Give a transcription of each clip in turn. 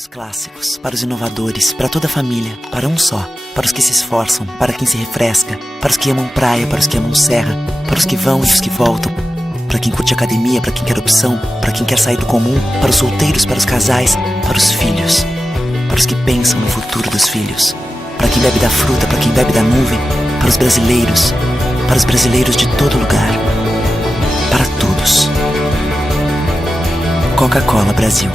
os clássicos, para os inovadores, para toda a família, para um só, para os que se esforçam, para quem se refresca, para os que amam praia, para os que amam serra, para os que vão e os que voltam, para quem curte academia, para quem quer opção, para quem quer sair do comum, para os solteiros, para os casais, para os filhos, para os que pensam no futuro dos filhos, para quem bebe da fruta, para quem bebe da nuvem, para os brasileiros de todo lugar, para todos. Coca-Cola Brasil.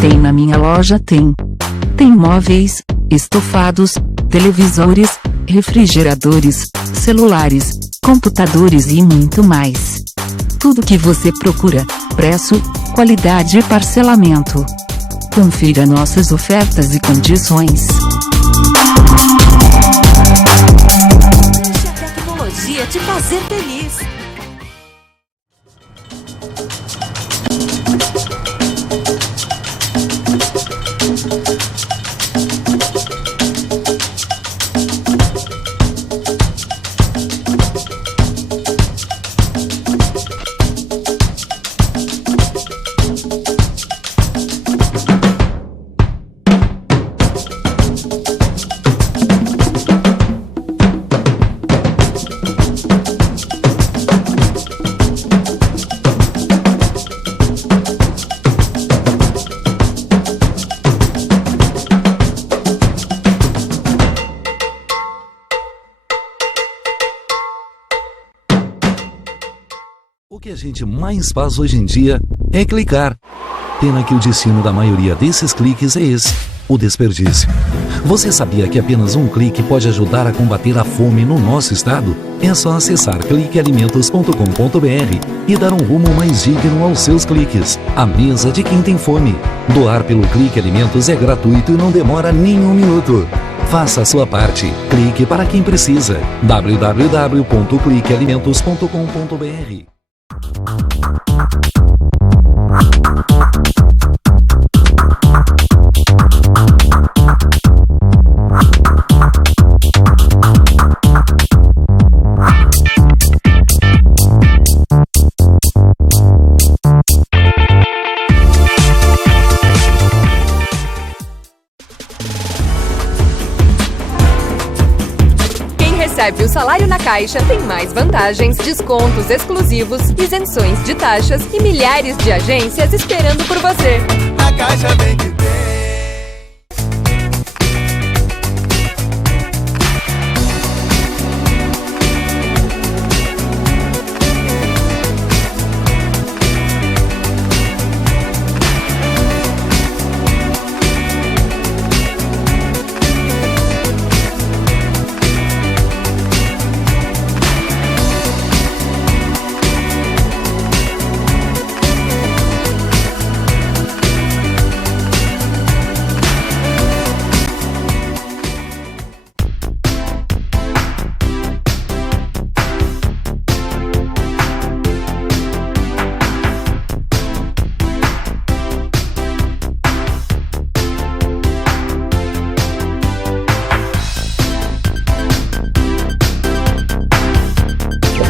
Tem na minha loja, tem móveis, estofados, televisores, refrigeradores, celulares, computadores e muito mais. Tudo que você procura, preço, qualidade e parcelamento. Confira nossas ofertas e condições. Deixe a tecnologia te fazer feliz. O que a gente mais faz hoje em dia é clicar. Pena que o destino da maioria desses cliques é esse, o desperdício. Você sabia que apenas um clique pode ajudar a combater a fome no nosso estado? É só acessar cliquealimentos.com.br e dar um rumo mais digno aos seus cliques. A mesa de quem tem fome. Doar pelo Clique Alimentos é gratuito e não demora nem um minuto. Faça a sua parte. Clique para quem precisa. www.cliquealimentos.com.br. Recebe o salário na Caixa, tem mais vantagens, descontos exclusivos, isenções de taxas e milhares de agências esperando por você. A Caixa vem que vem.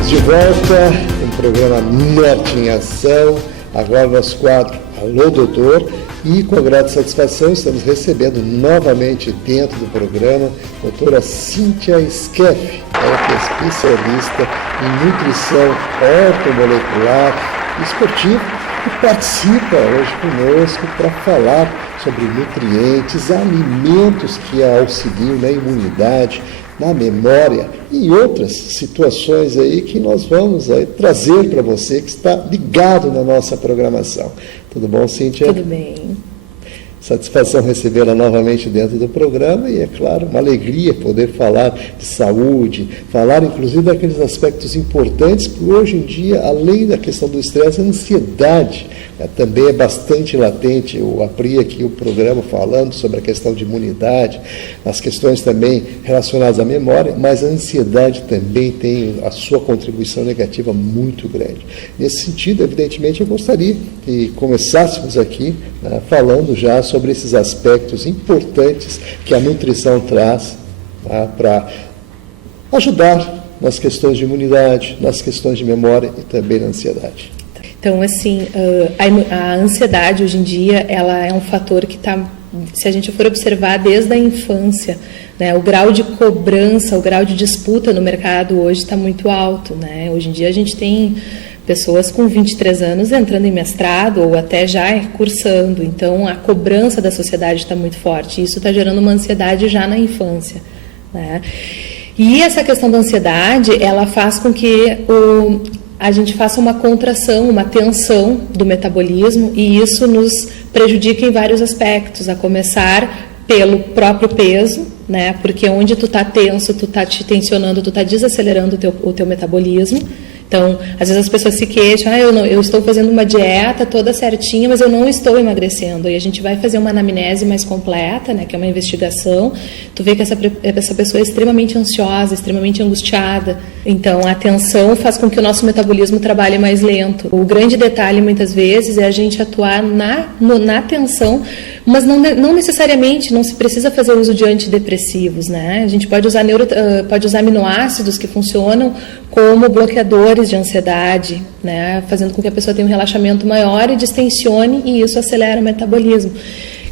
De volta com o programa Norte em Ação, agora nosso quadro Alô Doutor, e com grande satisfação estamos recebendo novamente dentro do programa a doutora Cíntia Skeff, ela que é especialista em nutrição ortomolecular e esportiva e participa hoje conosco para falar sobre nutrientes, alimentos que auxiliam na imunidade, na memória e outras situações aí que nós vamos aí trazer para você que está ligado na nossa programação. Tudo bom, Cíntia? Tudo bem. Satisfação recebê-la novamente dentro do programa e, é claro, uma alegria poder falar de saúde, falar inclusive daqueles aspectos importantes que hoje em dia, além da questão do estresse, a ansiedade também é bastante latente. Eu abri aqui o programa falando sobre a questão de imunidade, as questões também relacionadas à memória, mas a ansiedade também tem a sua contribuição negativa muito grande. Nesse sentido, evidentemente, eu gostaria que começássemos aqui falando já sobre esses aspectos importantes que a nutrição traz para ajudar nas questões de imunidade, nas questões de memória e também na ansiedade. Então, assim, a ansiedade hoje em dia, ela é um fator que está, se a gente for observar desde a infância, né, o grau de cobrança, o grau de disputa no mercado hoje está muito alto, né? Hoje em dia a gente tem pessoas com 23 anos entrando em mestrado ou até já cursando, então a cobrança da sociedade está muito forte, e isso está gerando uma ansiedade já na infância, né? E essa questão da ansiedade, ela faz com que a gente faça uma contração, uma tensão do metabolismo, e isso nos prejudica em vários aspectos, a começar pelo próprio peso, né? Porque onde tu está tenso, tu está te tensionando, tu está desacelerando o teu metabolismo. Então, às vezes as pessoas se queixam, eu estou fazendo uma dieta toda certinha, mas eu não estou emagrecendo. E a gente vai fazer uma anamnese mais completa, né, que é uma investigação. Tu vê que essa pessoa é extremamente ansiosa, extremamente angustiada. Então, a tensão faz com que o nosso metabolismo trabalhe mais lento. O grande detalhe, muitas vezes, é a gente atuar na tensão, mas não necessariamente, não se precisa fazer uso de antidepressivos, né? A gente pode usar aminoácidos que funcionam como bloqueadores de ansiedade, né? Fazendo com que a pessoa tenha um relaxamento maior e distensione, e isso acelera o metabolismo.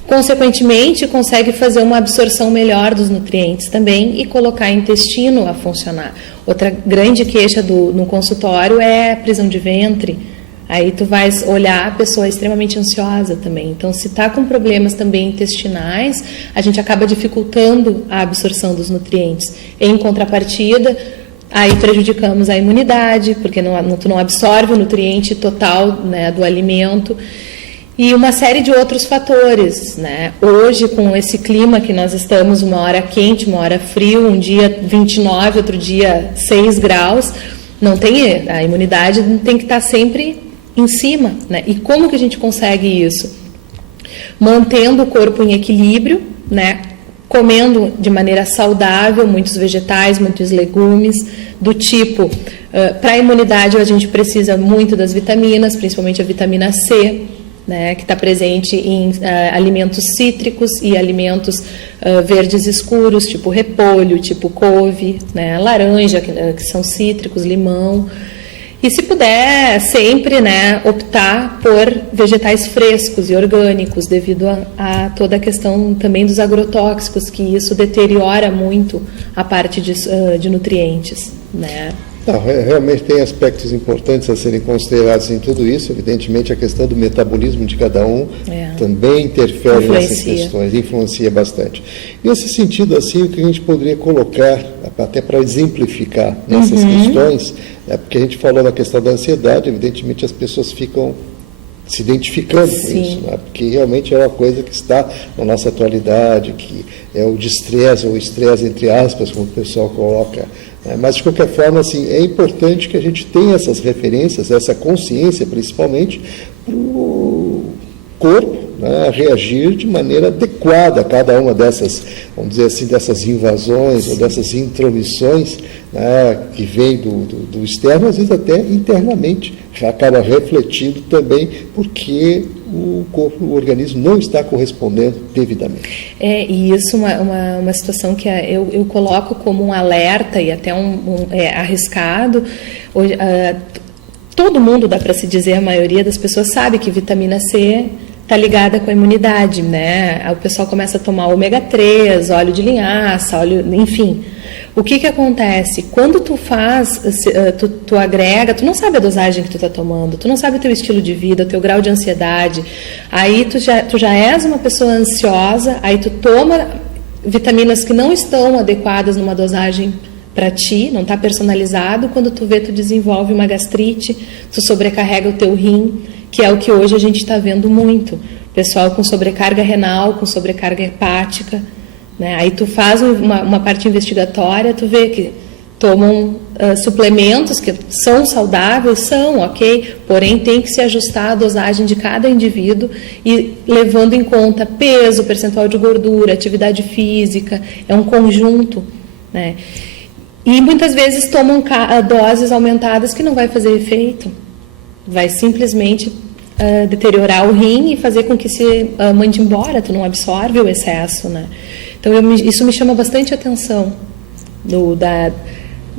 Consequentemente, consegue fazer uma absorção melhor dos nutrientes também e colocar o intestino a funcionar. Outra grande queixa no consultório é a prisão de ventre. Aí tu vais olhar a pessoa extremamente ansiosa também. Então, se está com problemas também intestinais, a gente acaba dificultando a absorção dos nutrientes. Em contrapartida, aí prejudicamos a imunidade, porque tu não absorve o nutriente total, né, do alimento. E uma série de outros fatores, né? Hoje, com esse clima que nós estamos, uma hora quente, uma hora frio, um dia 29, outro dia 6 graus, a imunidade tem que estar sempre em cima, né? E como que a gente consegue isso? Mantendo o corpo em equilíbrio, né? Comendo de maneira saudável, muitos vegetais, muitos legumes, do tipo, para a imunidade a gente precisa muito das vitaminas, principalmente a vitamina C, né, que está presente em alimentos cítricos e alimentos verdes escuros, tipo repolho, tipo couve, né, laranja, que são cítricos, limão. E se puder, sempre, né, optar por vegetais frescos e orgânicos, devido a toda a questão também dos agrotóxicos, que isso deteriora muito a parte de nutrientes, né? Não, realmente tem aspectos importantes a serem considerados em tudo isso. Evidentemente, a questão do metabolismo de cada um também interfere nessas questões, influencia bastante. Nesse sentido, assim, o que a gente poderia colocar, até para exemplificar nessas questões, porque a gente falou na questão da ansiedade, evidentemente as pessoas ficam se identificando com isso, né? Porque realmente é uma coisa que está na nossa atualidade, que é o de estresse, ou estresse entre aspas, como o pessoal coloca. Mas, de qualquer forma, assim, é importante que a gente tenha essas referências, essa consciência, principalmente, para o corpo, né, reagir de maneira adequada a cada uma dessas, vamos dizer assim, dessas invasões ou dessas intromissões, né, que vem do externo, às vezes até internamente, acaba refletindo também, porque o corpo, o organismo não está correspondendo devidamente. E isso é uma situação que eu coloco como um alerta e até arriscado. Hoje, todo mundo, dá para se dizer, a maioria das pessoas sabe que vitamina C está ligada com a imunidade, né? O pessoal começa a tomar ômega 3, óleo de linhaça, enfim. O que acontece? Quando tu tu agrega, tu não sabe a dosagem que tu está tomando, tu não sabe o teu estilo de vida, o teu grau de ansiedade, aí tu já és uma pessoa ansiosa, aí tu toma vitaminas que não estão adequadas numa dosagem para ti, não está personalizado, quando tu vê, tu desenvolve uma gastrite, tu sobrecarrega o teu rim, que é o que hoje a gente está vendo muito. O pessoal com sobrecarga renal, com sobrecarga hepática, né? Aí tu faz uma parte investigatória, tu vê que tomam suplementos que são saudáveis, são, ok, porém tem que se ajustar a dosagem de cada indivíduo e levando em conta peso, percentual de gordura, atividade física, é um conjunto, né? E muitas vezes tomam doses aumentadas que não vai fazer efeito, vai simplesmente deteriorar o rim e fazer com que se mande embora, tu não absorve o excesso, né? Então isso me chama bastante atenção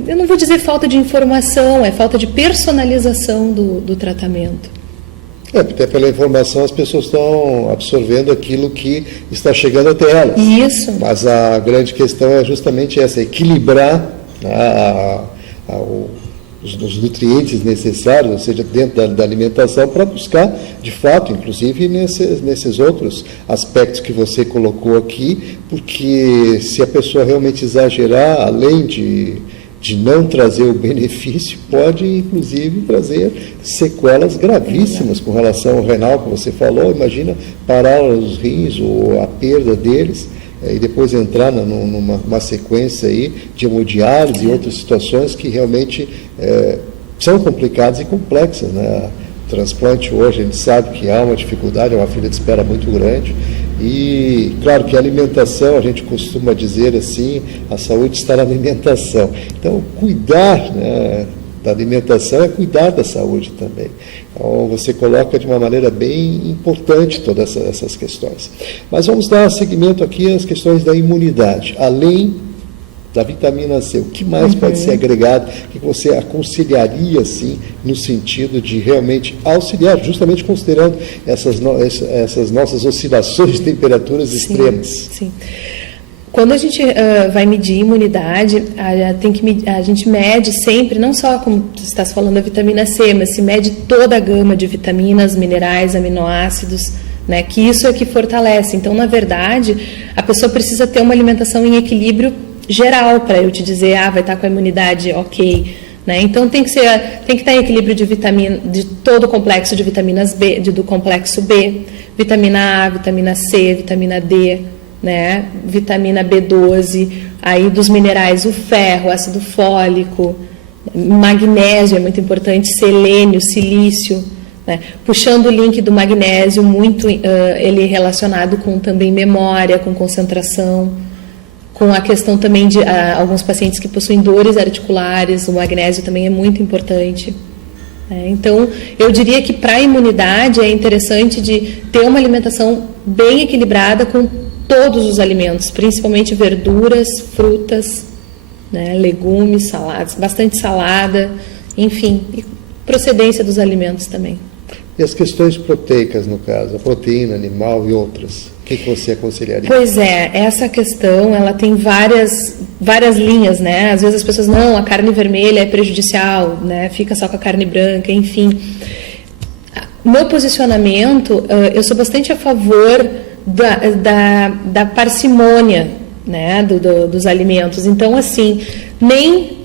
eu não vou dizer falta de informação, é falta de personalização do tratamento. Até pela informação as pessoas estão absorvendo aquilo que está chegando até elas. Isso. Mas a grande questão é justamente essa, equilibrar os nutrientes necessários, ou seja, dentro da alimentação, para buscar, de fato, inclusive nesses outros aspectos que você colocou aqui, porque se a pessoa realmente exagerar, além de não trazer o benefício, pode inclusive trazer sequelas gravíssimas com relação ao renal, que você falou. Imagina parar os rins ou a perda deles, e depois entrar numa sequência aí de hemodiálise e outras situações que realmente são complicadas e complexas, né? O transplante hoje, a gente sabe que há uma dificuldade, é uma fila de espera muito grande. E, claro que a alimentação, a gente costuma dizer assim, a saúde está na alimentação. Então, cuidar, né, da alimentação é cuidar da saúde também. Então, você coloca de uma maneira bem importante todas essas questões. Mas vamos dar seguimento aqui às questões da imunidade. Além da vitamina C, o que mais pode ser agregado, que você aconselharia, assim, no sentido de realmente auxiliar, justamente considerando essas nossas oscilações de temperaturas extremas? Sim. Quando a gente vai medir imunidade, a gente mede sempre, não só como tu estás falando, a vitamina C, mas se mede toda a gama de vitaminas, minerais, aminoácidos, né, que isso é que fortalece. Então, na verdade, a pessoa precisa ter uma alimentação em equilíbrio geral para eu te dizer, vai estar com a imunidade ok, né? Então tem que estar em equilíbrio de todo o complexo de vitaminas B, do complexo B, vitamina A, vitamina C, vitamina D, né? Vitamina B12, aí dos minerais o ferro, ácido fólico, magnésio é muito importante, selênio, silício, né? Puxando o link do magnésio, muito ele relacionado com também memória, com concentração, com a questão também de alguns pacientes que possuem dores articulares, o magnésio também é muito importante. Então, eu diria que para a imunidade é interessante de ter uma alimentação bem equilibrada com todos os alimentos, principalmente verduras, frutas, né, legumes, saladas, bastante salada, enfim, e procedência dos alimentos também. E as questões proteicas, no caso, a proteína animal e outras, o que você aconselharia? Pois é, essa questão, ela tem várias linhas, né? Às vezes as pessoas, não, a carne vermelha é prejudicial, né? Fica só com a carne branca, enfim. Meu posicionamento, eu sou bastante a favor da parcimônia, né? Dos alimentos. Então, assim, nem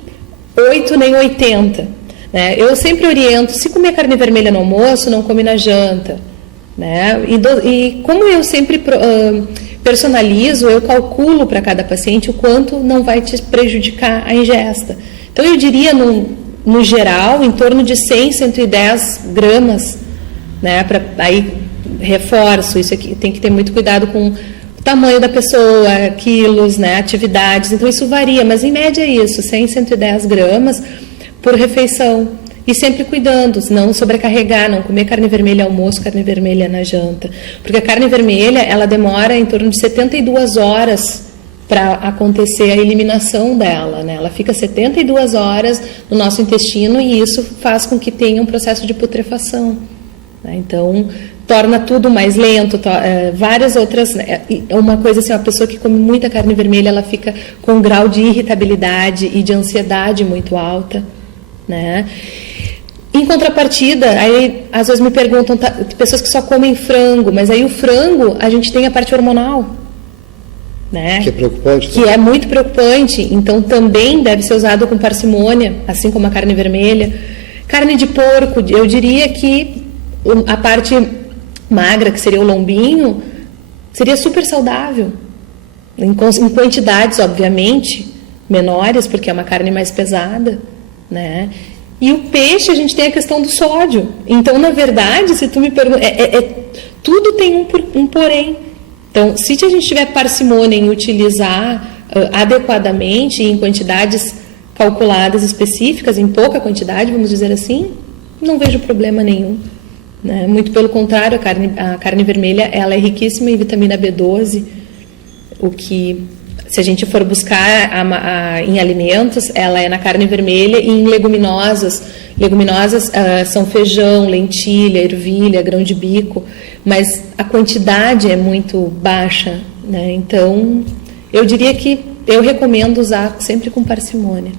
8 nem 80. Né? Eu sempre oriento, se comer carne vermelha no almoço, não come na janta. Né? E como eu sempre personalizo, eu calculo para cada paciente o quanto não vai te prejudicar a ingesta. Então, eu diria, no geral, em torno de 100, 110 gramas. Né? Aí, reforço, isso aqui tem que ter muito cuidado com o tamanho da pessoa, quilos, né? Atividades. Então, isso varia, mas em média é isso, 100, 110 gramas por refeição. E sempre cuidando, não sobrecarregar, não comer carne vermelha ao almoço, carne vermelha na janta. Porque a carne vermelha, ela demora em torno de 72 horas para acontecer a eliminação dela, né? Ela fica 72 horas no nosso intestino e isso faz com que tenha um processo de putrefação. Né? Então, torna tudo mais lento, várias outras... Uma coisa assim, uma pessoa que come muita carne vermelha, ela fica com um grau de irritabilidade e de ansiedade muito alta, né? Em contrapartida, aí às vezes me perguntam, pessoas que só comem frango, mas aí o frango, a gente tem a parte hormonal, né? Que é preocupante. Que é muito preocupante, então também deve ser usado com parcimônia, assim como a carne vermelha. Carne de porco, eu diria que a parte magra, que seria o lombinho, seria super saudável. Em quantidades, obviamente, menores, porque é uma carne mais pesada, né? E o peixe, a gente tem a questão do sódio. Então, na verdade, se tu me pergunta, tudo tem um porém. Então, se a gente tiver parcimônia em utilizar adequadamente, em quantidades calculadas específicas, em pouca quantidade, vamos dizer assim, não vejo problema nenhum. Né? Muito pelo contrário, a carne vermelha ela é riquíssima em vitamina B12, o que, se a gente for buscar em alimentos, ela é na carne vermelha e em leguminosas. Leguminosas são feijão, lentilha, ervilha, grão de bico, mas a quantidade é muito baixa, né? Então, eu diria que eu recomendo usar sempre com parcimônia.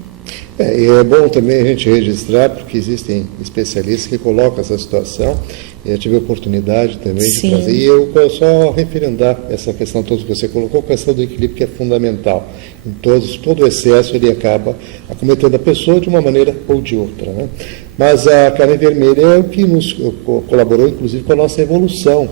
E é bom também a gente registrar, porque existem especialistas que colocam essa situação, e eu tive a oportunidade também de trazer, e eu só referendar essa questão toda que você colocou, a questão do equilíbrio, que é fundamental. Em todo o excesso ele acaba acometendo a pessoa de uma maneira ou de outra, né? Mas a carne vermelha é o que nos colaborou, inclusive, com a nossa evolução.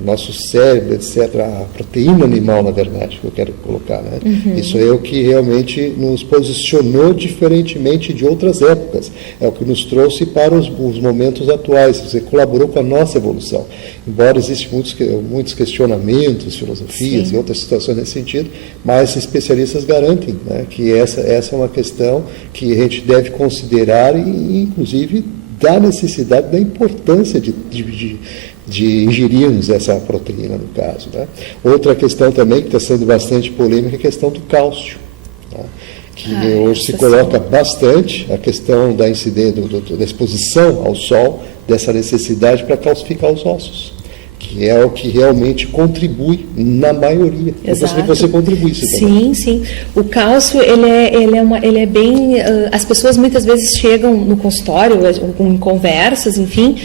O nosso cérebro, etc., a proteína animal, na verdade, que eu quero colocar, né? Isso é o que realmente nos posicionou diferentemente de outras épocas. É o que nos trouxe para os momentos atuais. Você colaborou com a nossa evolução. Embora existam muitos questionamentos, filosofias e outras situações nesse sentido, mas especialistas garantem, né, que essa é uma questão que a gente deve considerar e inclusive, da necessidade, da importância de ingerirmos essa proteína, no caso, né? Outra questão também que está sendo bastante polêmica é a questão do cálcio, né? Que hoje se coloca bastante a questão da incidência, da exposição ao sol, dessa necessidade para calcificar os ossos, que é o que realmente contribui na maioria. Exato. Você contribui isso também. Sim. O cálcio, ele é bem... as pessoas muitas vezes chegam no consultório, em conversas, enfim,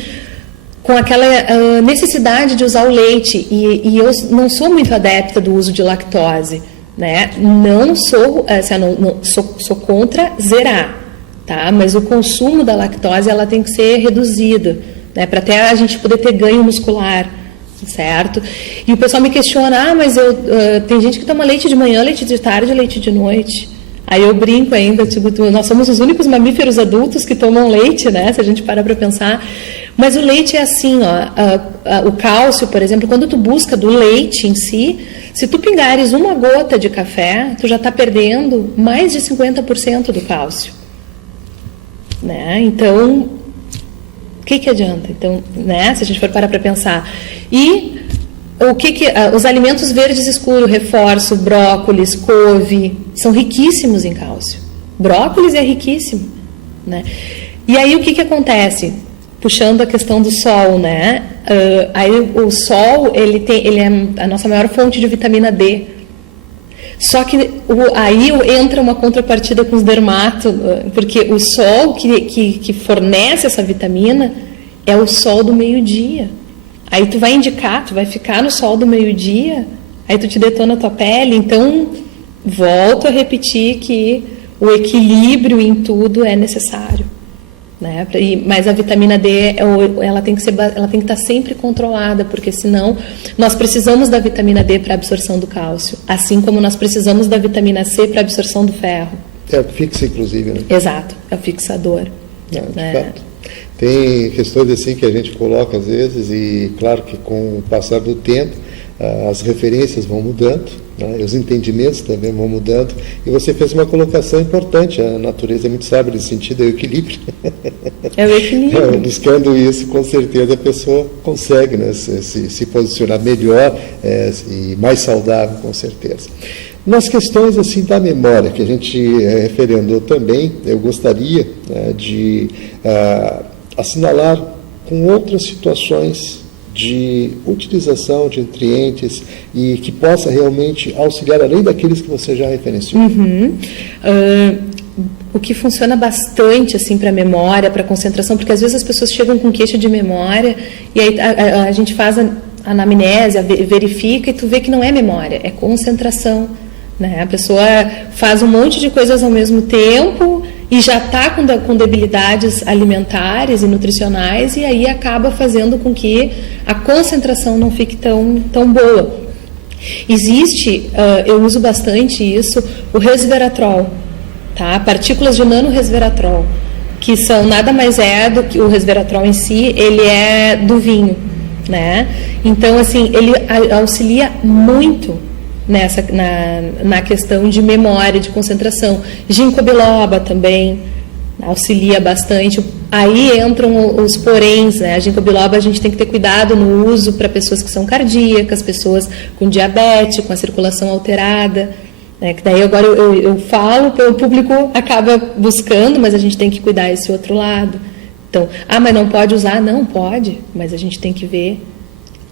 com aquela necessidade de usar o leite, e eu não sou muito adepta do uso de lactose, né? Não sou, sou contra zerar, tá? Mas o consumo da lactose ela tem que ser reduzido, né? Para até a gente poder ter ganho muscular, certo? E o pessoal me questiona, mas tem gente que toma leite de manhã, leite de tarde, leite de noite. Aí eu brinco ainda, tipo, nós somos os únicos mamíferos adultos que tomam leite, né? Se a gente parar para pensar. Mas o leite é assim, ó, o cálcio, por exemplo, quando tu busca do leite em si, se tu pingares uma gota de café, tu já está perdendo mais de 50% do cálcio, né? Então, o que adianta? Então, né? Se a gente for parar para pensar. E os alimentos verdes escuros, reforço, brócolis, couve, são riquíssimos em cálcio. Brócolis é riquíssimo, né? E aí o que acontece? Puxando a questão do sol, né? Aí o sol, ele é a nossa maior fonte de vitamina D. Só que aí entra uma contrapartida com os dermatos, porque o sol que fornece essa vitamina é o sol do meio-dia. Aí tu vai tu vai ficar no sol do meio-dia, aí tu te detona a tua pele. Então, volto a repetir que o equilíbrio em tudo é necessário, né? Mas a vitamina D, ela tem que estar sempre controlada, porque senão nós precisamos da vitamina D para a absorção do cálcio, assim como nós precisamos da vitamina C para a absorção do ferro. É o que fixa, inclusive, né? Exato, é o fixador. De fato. Tem questões assim que a gente coloca às vezes, e claro que com o passar do tempo as referências vão mudando, né? Os entendimentos também vão mudando, e você fez uma colocação importante. A natureza é muito sábia nesse sentido, é o equilíbrio. É o equilíbrio. Buscando isso, com certeza a pessoa consegue, né, se posicionar melhor e mais saudável, com certeza. Nas questões assim da memória, que a gente referendou também, eu gostaria de assinalar com outras situações de utilização de nutrientes e que possa realmente auxiliar, além daqueles que você já referenciou. O que funciona bastante assim para memória, para concentração, porque às vezes as pessoas chegam com queixa de memória e aí a gente faz a anamnese, verifica e tu vê que não é memória, é concentração, né? A pessoa faz um monte de coisas ao mesmo tempo e já está com debilidades alimentares e nutricionais, e aí acaba fazendo com que a concentração não fique tão boa. Existe, eu uso bastante isso, o resveratrol, tá? Partículas de nano-resveratrol, que são nada mais do que o resveratrol em si, ele é do vinho, né? Então, assim, ele auxilia muito na questão de memória, de concentração. Ginkgo biloba também auxilia bastante. Aí entram os poréns, né? A ginkgo biloba a gente tem que ter cuidado no uso para pessoas que são cardíacas, pessoas com diabetes, com a circulação alterada, né? Que daí agora eu falo, o público acaba buscando, mas a gente tem que cuidar esse outro lado. Então, mas não pode usar? Não pode, mas a gente tem que ver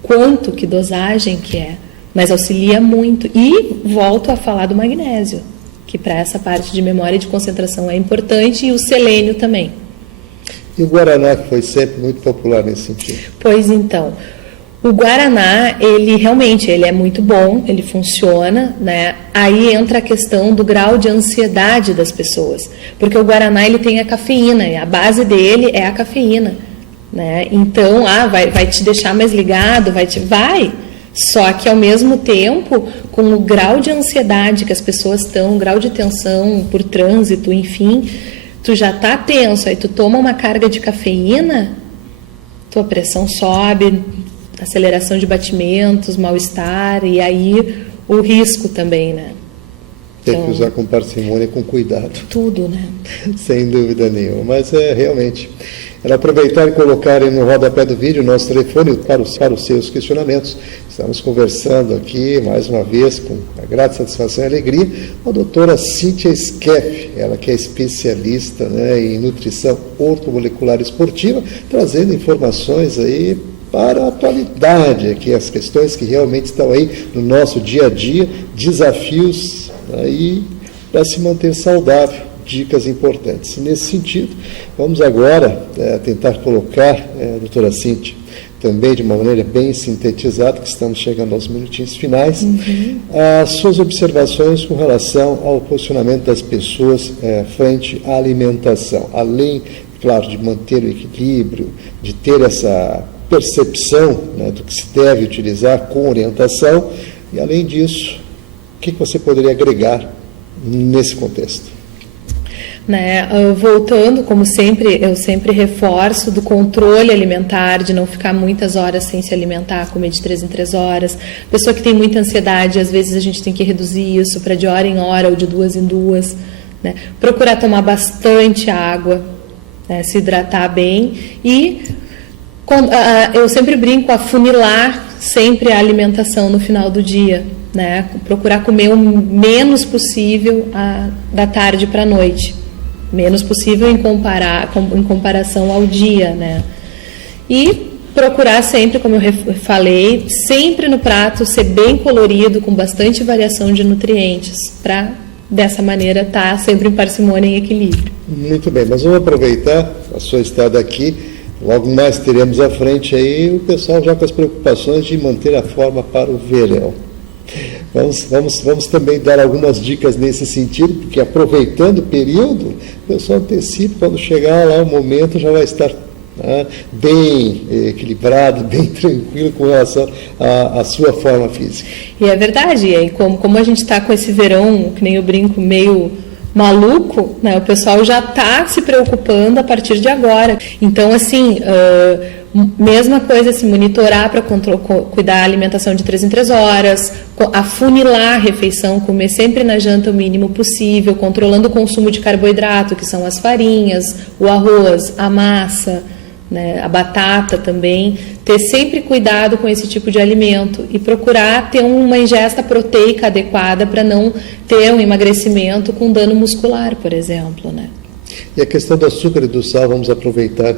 quanto, que dosagem que é. Mas auxilia muito. E volto a falar do magnésio, que para essa parte de memória e de concentração é importante, e o selênio também. E o Guaraná, que foi sempre muito popular nesse sentido? Pois então, o Guaraná, ele realmente é muito bom, ele funciona, né? Aí entra a questão do grau de ansiedade das pessoas, porque o Guaraná ele tem a cafeína, e a base dele é a cafeína, né? Então, vai te deixar mais ligado, vai. Só que, ao mesmo tempo, com o grau de ansiedade que as pessoas estão, o grau de tensão por trânsito, enfim, tu já está tenso, aí tu toma uma carga de cafeína, tua pressão sobe, aceleração de batimentos, mal-estar, e aí o risco também, né? Tem que usar com parcimônia e com cuidado. Tudo, né? Sem dúvida nenhuma, mas realmente... Era aproveitar e colocar no rodapé do vídeo o nosso telefone para os seus questionamentos. Estamos conversando aqui, mais uma vez, com a grata satisfação e alegria, com a doutora Cíntia Skeff, ela que é especialista, né, em nutrição ortomolecular esportiva, trazendo informações aí para a atualidade, aqui as questões que realmente estão aí no nosso dia a dia, desafios aí para se manter saudável. Dicas importantes. Nesse sentido, vamos agora tentar colocar, doutora Cíntia, também de uma maneira bem sintetizada, que estamos chegando aos minutinhos finais, as suas observações com relação ao posicionamento das pessoas frente à alimentação, além, claro, de manter o equilíbrio, de ter essa percepção, né, do que se deve utilizar com orientação, e além disso, o que você poderia agregar nesse contexto? Né? Voltando, como sempre, eu sempre reforço do controle alimentar, de não ficar muitas horas sem se alimentar, comer de 3 em 3 horas. Pessoa que tem muita ansiedade, às vezes a gente tem que reduzir isso para de hora em hora ou de 2 em 2. Né? Procurar tomar bastante água, né? Se hidratar bem e eu sempre brinco, afunilar sempre a alimentação no final do dia. Né? Procurar comer o menos possível da tarde para a noite. Menos possível em comparação ao dia, né? E procurar sempre, como eu falei, sempre no prato ser bem colorido, com bastante variação de nutrientes, para dessa maneira estar sempre em parcimônia e equilíbrio. Muito bem, mas vamos aproveitar a sua estada aqui. Logo mais teremos à frente aí o pessoal já com as preocupações de manter a forma para o verão. Vamos também dar algumas dicas nesse sentido, porque aproveitando o período, o pessoal antecipa, quando chegar lá o momento já vai estar bem equilibrado, bem tranquilo com relação à sua forma física. E é verdade, e aí, como a gente está com esse verão, que nem eu brinco, meio maluco, né, o pessoal já está se preocupando a partir de agora. Então, assim... mesma coisa, se monitorar para cuidar da alimentação de 3 em 3 horas, afunilar a refeição, comer sempre na janta o mínimo possível, controlando o consumo de carboidrato, que são as farinhas, o arroz, a massa, né, a batata também, ter sempre cuidado com esse tipo de alimento e procurar ter uma ingesta proteica adequada para não ter um emagrecimento com dano muscular, por exemplo, né? E a questão do açúcar e do sal, vamos aproveitar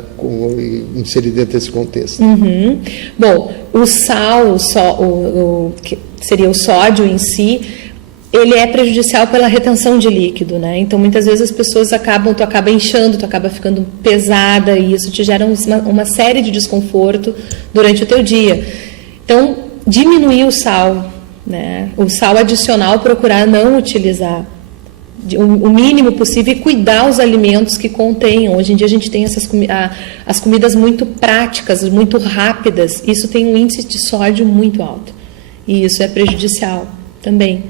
e inserir dentro desse contexto. Bom, o sal, que seria o sódio em si, ele é prejudicial pela retenção de líquido, né? Então, muitas vezes as pessoas tu acaba inchando, tu acaba ficando pesada, e isso te gera uma série de desconforto durante o teu dia. Então, diminuir o sal, né? O sal adicional, procurar não utilizar. o mínimo possível e cuidar os alimentos que contenham. Hoje em dia a gente tem as comidas muito práticas, muito rápidas. Isso tem um índice de sódio muito alto e isso é prejudicial também.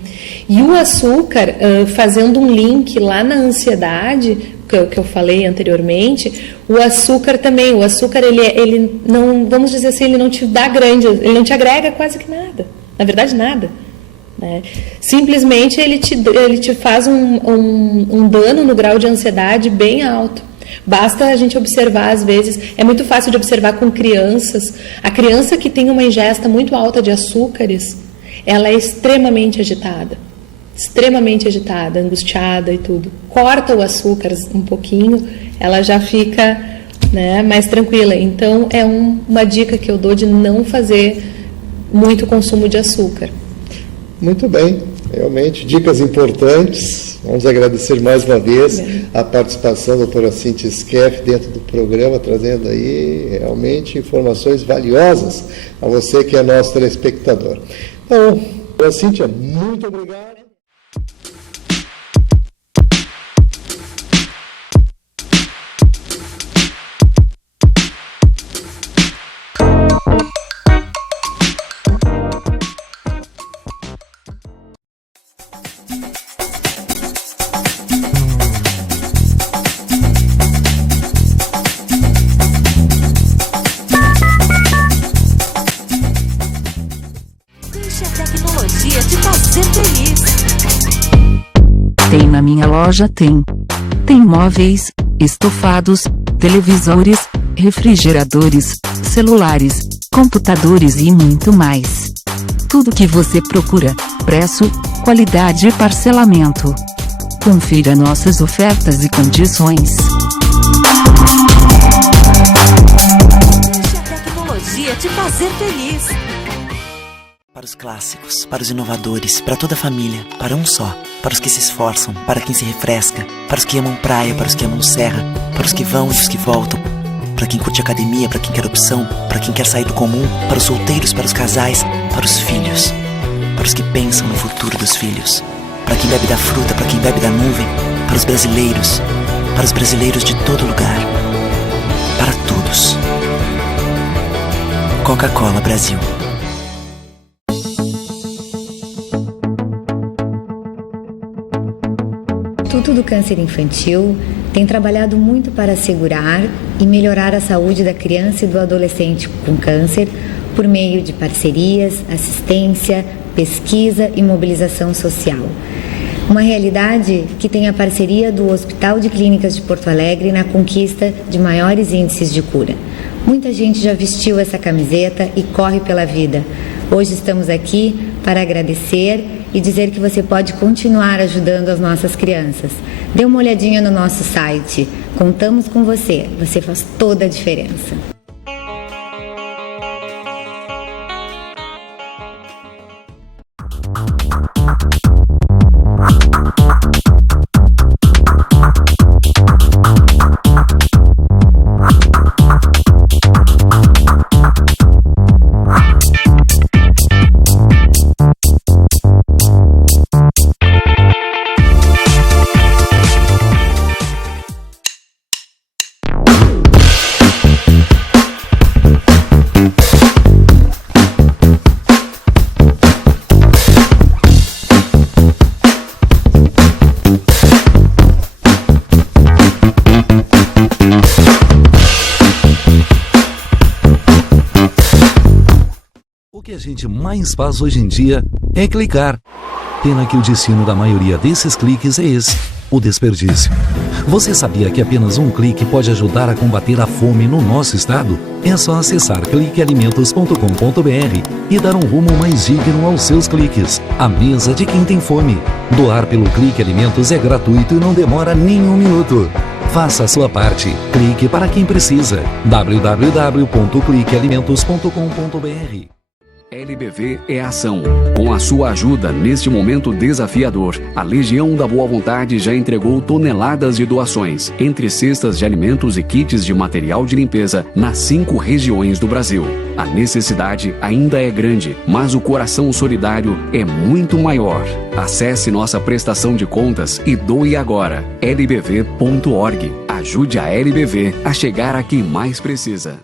E o açúcar, fazendo um link lá na ansiedade, que eu falei anteriormente, o açúcar também, ele não, vamos dizer assim, ele não te dá ele não te agrega quase que nada, na verdade nada. Simplesmente ele te faz um dano no grau de ansiedade bem alto. Basta a gente observar, às vezes, é muito fácil de observar com crianças. A criança que tem uma ingesta muito alta de açúcares, ela é extremamente agitada, angustiada e tudo. Corta o açúcar um pouquinho, ela já fica, mais tranquila. Então, é uma dica que eu dou de não fazer muito consumo de açúcar. Muito bem, realmente, dicas importantes. Vamos agradecer mais uma vez a participação da doutora Cíntia Skeff dentro do programa, trazendo aí realmente informações valiosas a você que é nosso telespectador. Então, doutora Cíntia, muito obrigado. Tem na minha loja, tem móveis, estofados, televisores, refrigeradores, celulares, computadores e muito mais. Tudo que você procura, preço, qualidade e parcelamento. Confira nossas ofertas e condições. Deixe a tecnologia te fazer feliz. Para os clássicos, para os inovadores, para toda a família, para um só. Para os que se esforçam, para quem se refresca, para os que amam praia, para os que amam serra, para os que vão e os que voltam, para quem curte academia, para quem quer opção, para quem quer sair do comum, para os solteiros, para os casais, para os filhos, para os que pensam no futuro dos filhos, para quem bebe da fruta, para quem bebe da nuvem, para os brasileiros de todo lugar, para todos. Coca-Cola Brasil. O Instituto do Câncer Infantil tem trabalhado muito para assegurar e melhorar a saúde da criança e do adolescente com câncer por meio de parcerias, assistência, pesquisa e mobilização social. Uma realidade que tem a parceria do Hospital de Clínicas de Porto Alegre na conquista de maiores índices de cura. Muita gente já vestiu essa camiseta e corre pela vida. Hoje estamos aqui para agradecer e dizer que você pode continuar ajudando as nossas crianças. Dê uma olhadinha no nosso site. Contamos com você. Você faz toda a diferença. O que a gente mais faz hoje em dia é clicar. Pena que o destino da maioria desses cliques é esse, o desperdício. Você sabia que apenas um clique pode ajudar a combater a fome no nosso estado? É só acessar cliquealimentos.com.br e dar um rumo mais digno aos seus cliques. A mesa de quem tem fome. Doar pelo Clique Alimentos é gratuito e não demora nem um minuto. Faça a sua parte. Clique para quem precisa. www.cliquealimentos.com.br LBV é ação. Com a sua ajuda neste momento desafiador, a Legião da Boa Vontade já entregou toneladas de doações, entre cestas de alimentos e kits de material de limpeza, nas 5 regiões do Brasil. A necessidade ainda é grande, mas o coração solidário é muito maior. Acesse nossa prestação de contas e doe agora. lbv.org. Ajude a LBV a chegar a quem mais precisa.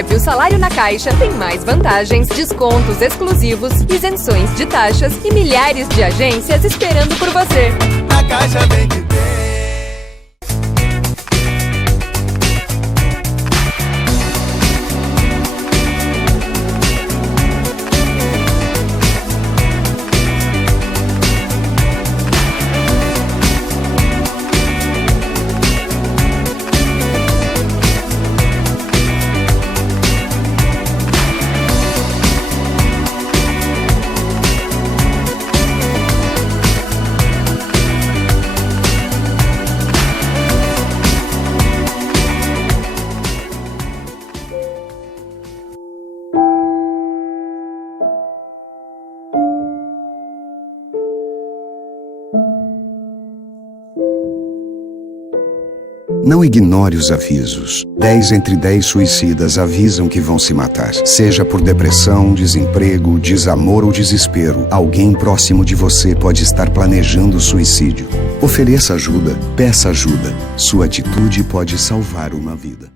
Recebe o salário na Caixa tem mais vantagens, descontos exclusivos, isenções de taxas e milhares de agências esperando por você. Na Caixa vem que tem. Não ignore os avisos. 10 entre 10 suicidas avisam que vão se matar. Seja por depressão, desemprego, desamor ou desespero, alguém próximo de você pode estar planejando suicídio. Ofereça ajuda, peça ajuda. Sua atitude pode salvar uma vida.